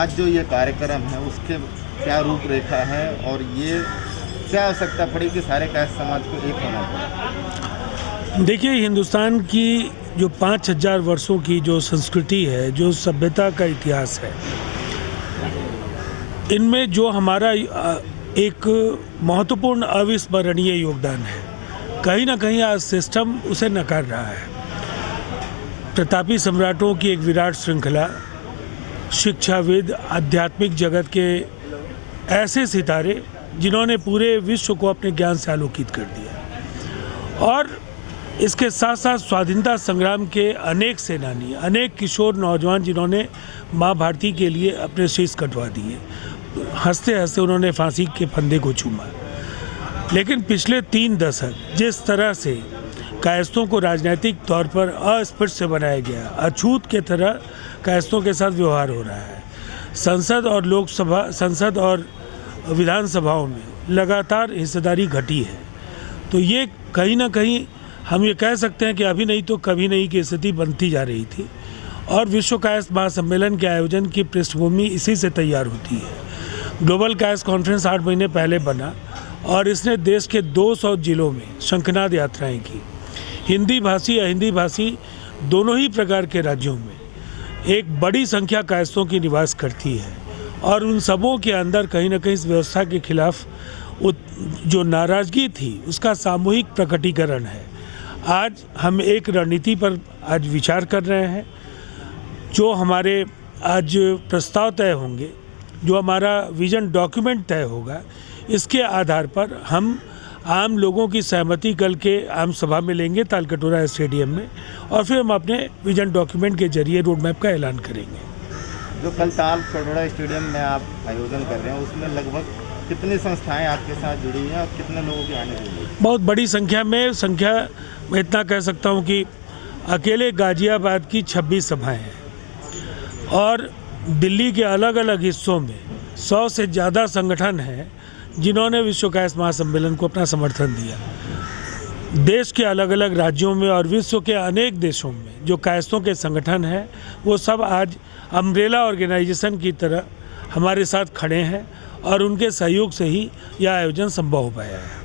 आज जो ये कार्यक्रम है उसके क्या रूपरेखा है और ये क्या आवश्यकता पड़ी कि सारे कायस्थ समाज को एक होना पड़ा? देखिए, हिंदुस्तान की जो 5000 वर्षों की जो संस्कृति है, जो सभ्यता का इतिहास है, इनमें जो हमारा एक महत्वपूर्ण अविस्मरणीय योगदान है, कहीं ना कहीं आज सिस्टम उसे नकार रहा है। प्रतापी सम्राटों की एक विराट श्रृंखला, शिक्षाविद, आध्यात्मिक जगत के ऐसे सितारे जिन्होंने पूरे विश्व को अपने ज्ञान से आलोकित कर दिया, और इसके साथ साथ स्वाधीनता संग्राम के अनेक सेनानी, अनेक किशोर नौजवान जिन्होंने माँ भारती के लिए अपने शीश कटवा दिए। हंसते हंसते उन्होंने फांसी के फंदे को चूमा। लेकिन पिछले 3 दशक जिस तरह से कायस्थों को राजनीतिक तौर पर अस्पृश्य बनाया गया, अछूत के तरह कायस्थों के साथ व्यवहार हो रहा है। संसद और विधानसभाओं में लगातार हिस्सेदारी घटी है। तो ये कहीं ना कहीं हम ये कह सकते हैं कि अभी नहीं तो कभी नहीं की स्थिति बनती जा रही थी, और विश्व कायस्थ महासम्मेलन के आयोजन की पृष्ठभूमि इसी से तैयार होती है। ग्लोबल कायस्थ कॉन्फ्रेंस 8 महीने पहले बना और इसने देश के 200 जिलों में शंखनाद यात्राएं की। हिंदी भाषी अहिंदी भाषी दोनों ही प्रकार के राज्यों में एक बड़ी संख्या कायस्थों की निवास करती है, और उन सबों के अंदर कहीं ना कहीं इस व्यवस्था के खिलाफ जो नाराज़गी थी उसका सामूहिक प्रकटीकरण है। आज हम एक रणनीति पर आज विचार कर रहे हैं। जो हमारे आज प्रस्ताव तय होंगे, जो हमारा विजन डॉक्यूमेंट तय होगा, इसके आधार पर हम आम लोगों की सहमति कल के आम सभा में लेंगे तालकटोरा स्टेडियम में, और फिर हम अपने विजन डॉक्यूमेंट के जरिए रोड मैप का ऐलान करेंगे। जो कल तालकटोरा स्टेडियम में आप आयोजन कर रहे हैं उसमें लगभग कितनी संस्थाएं आपके साथ जुड़ी हैं और कितने लोगों की आने वाली है? बहुत बड़ी संख्या मैं इतना कह सकता हूँ कि अकेले गाजियाबाद की 26 सभाएं हैं, और दिल्ली के अलग अलग हिस्सों में 100 से ज़्यादा संगठन हैं जिन्होंने विश्व कायस्थ महासम्मेलन को अपना समर्थन दिया। देश के अलग अलग राज्यों में और विश्व के अनेक देशों में जो कायस्थों के संगठन हैं, वो सब आज अम्ब्रेला ऑर्गेनाइजेशन की तरह हमारे साथ खड़े हैं, और उनके सहयोग से ही यह आयोजन संभव हो पाया है।